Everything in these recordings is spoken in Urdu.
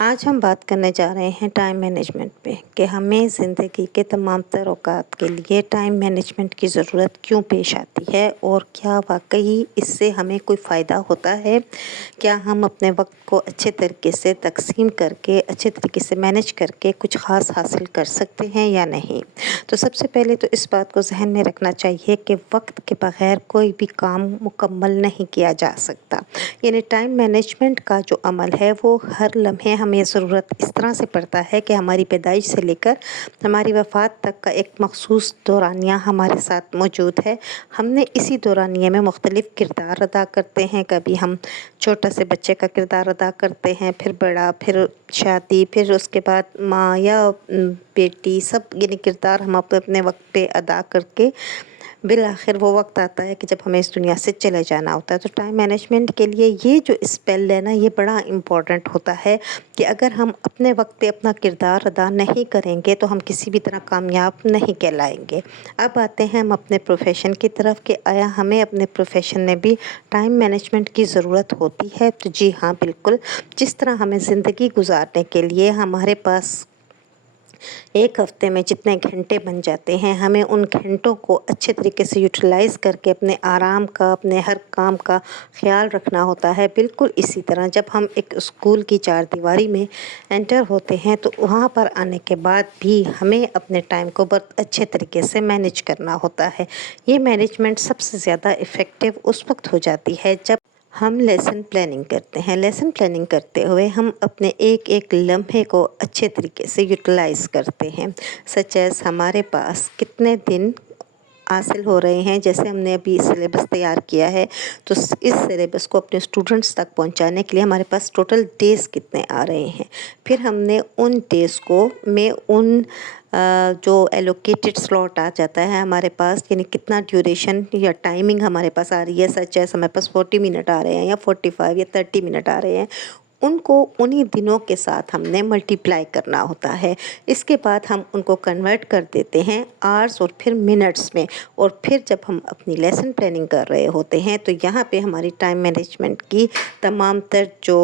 آج ہم بات کرنے جا رہے ہیں ٹائم مینجمنٹ پہ کہ ہمیں زندگی کے تمام تر اوقات کے لیے ٹائم مینجمنٹ کی ضرورت کیوں پیش آتی ہے اور کیا واقعی اس سے ہمیں کوئی فائدہ ہوتا ہے۔ کیا ہم اپنے وقت کو اچھے طریقے سے تقسیم کر کے اچھے طریقے سے مینج کر کے کچھ خاص حاصل کر سکتے ہیں یا نہیں۔ تو سب سے پہلے تو اس بات کو ذہن میں رکھنا چاہیے کہ وقت کے بغیر کوئی بھی کام مکمل نہیں کیا جا سکتا، یعنی ٹائم مینجمنٹ کا جو عمل ہے وہ ہر لمحے ہمیں ضرورت اس طرح سے پڑتا ہے کہ ہماری پیدائش سے لے کر ہماری وفات تک کا ایک مخصوص دورانیہ ہمارے ساتھ موجود ہے۔ ہم نے اسی دورانیے میں مختلف کردار ادا کرتے ہیں، کبھی ہم چھوٹا سے بچے کا کردار ادا کرتے ہیں، پھر بڑا، پھر شادی، پھر اس کے بعد ماں یا بیٹی، سب یعنی کردار ہم اپنے وقت پہ ادا کر کے بالآخر وہ وقت آتا ہے کہ جب ہمیں اس دنیا سے چلے جانا ہوتا ہے۔ تو ٹائم مینجمنٹ کے لیے یہ جو اسپیل ہے نا، یہ بڑا امپورٹنٹ ہوتا ہے کہ اگر ہم اپنے وقت پہ اپنا کردار ادا نہیں کریں گے تو ہم کسی بھی طرح کامیاب نہیں کہلائیں گے۔ اب آتے ہیں ہم اپنے پروفیشن کی طرف کہ آیا ہمیں اپنے پروفیشن میں بھی ٹائم مینجمنٹ کی ضرورت ہوتی ہے؟ تو جی ہاں، بالکل۔ جس طرح ہمیں زندگی گزارنے کے لیے ہمارے پاس ایک ہفتے میں جتنے گھنٹے بن جاتے ہیں، ہمیں ان گھنٹوں کو اچھے طریقے سے یوٹیلائز کر کے اپنے آرام کا، اپنے ہر کام کا خیال رکھنا ہوتا ہے۔ بالکل اسی طرح جب ہم ایک اسکول کی چار دیواری میں انٹر ہوتے ہیں تو وہاں پر آنے کے بعد بھی ہمیں اپنے ٹائم کو بہت اچھے طریقے سے مینج کرنا ہوتا ہے۔ یہ مینجمنٹ سب سے زیادہ افیکٹو اس وقت ہو جاتی ہے جب ہم لیسن پلاننگ کرتے ہیں۔ لیسن پلاننگ کرتے ہوئے ہم اپنے ایک ایک لمحے کو اچھے طریقے سے یوٹیلائز کرتے ہیں، سچ ایز ہمارے پاس کتنے دن حاصل ہو رہے ہیں۔ جیسے ہم نے ابھی سلیبس تیار کیا ہے تو اس سلیبس کو اپنے اسٹوڈنٹس تک پہنچانے کے لیے ہمارے پاس ٹوٹل ڈیز کتنے آ رہے ہیں، پھر ہم نے ان ڈیز کو جو ایلوکیٹڈ سلاٹ آ جاتا ہے ہمارے پاس، یعنی کتنا ڈیوریشن یا ٹائمنگ ہمارے پاس آ رہی ہے، سچ ایز ہمارے پاس 40 منٹ آ رہے ہیں یا 45 یا 30 منٹ آ رہے ہیں، ان کو انہی دنوں کے ساتھ ہم نے ملٹیپلائی کرنا ہوتا ہے۔ اس کے بعد ہم ان کو کنورٹ کر دیتے ہیں آورس اور پھر منٹس میں، اور پھر جب ہم اپنی لیسن پلاننگ کر رہے ہوتے ہیں تو یہاں پہ ہماری ٹائم مینجمنٹ کی تمام تر جو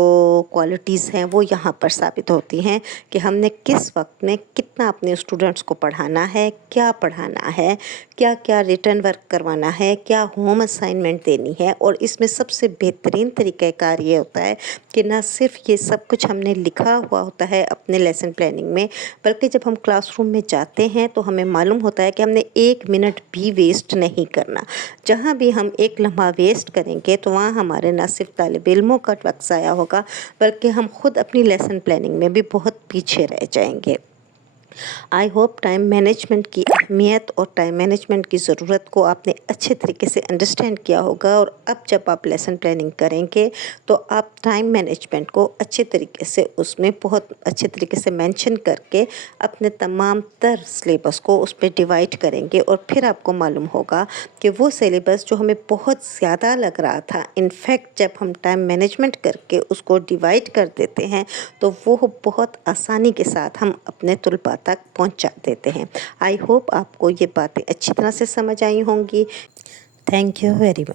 کوالٹیز ہیں وہ یہاں پر ثابت ہوتی ہیں کہ ہم نے کس وقت میں کتنا اپنے اسٹوڈنٹس کو پڑھانا ہے، کیا پڑھانا ہے، کیا کیا ریٹرن ورک کروانا ہے، کیا ہوم اسائنمنٹ دینی ہے۔ اور اس میں سب سے بہترین طریقہ کار یہ ہوتا ہے کہ نہ صرف یہ سب کچھ ہم نے لکھا ہوا ہوتا ہے اپنے لیسن پلاننگ میں، بلکہ جب ہم کلاس روم میں جاتے ہیں تو ہمیں معلوم ہوتا ہے کہ ہم نے 1 منٹ بھی ویسٹ نہیں کرنا۔ جہاں بھی ہم ایک لمحہ ویسٹ کریں گے تو وہاں ہمارے نہ صرف طالب علموں کا وقت ضائع ہوگا بلکہ ہم خود اپنی لیسن پلاننگ میں بھی بہت پیچھے رہ جائیں گے۔ آئی ہوپ ٹائم مینجمنٹ کی اہمیت اور ٹائم مینجمنٹ کی ضرورت کو آپ نے اچھے طریقے سے انڈرسٹینڈ کیا ہوگا، اور اب جب آپ لیسن پلاننگ کریں گے تو آپ ٹائم مینجمنٹ کو اچھے طریقے سے اس میں بہت اچھے طریقے سے مینشن کر کے اپنے تمام تر سلیبس کو اس پہ ڈیوائڈ کریں گے، اور پھر آپ کو معلوم ہوگا کہ وہ سلیبس جو ہمیں بہت زیادہ لگ رہا تھا، انفیکٹ جب ہم ٹائم مینجمنٹ کر کے اس کو ڈیوائڈ کر دیتے ہیں تو وہ بہت آسانی کے ساتھ ہم اپنے طلباء تک پہنچا دیتے ہیں۔ آئی ہوپ آپ کو یہ باتیں اچھی طرح سے سمجھ آئی ہوں گی۔ Thank you very much.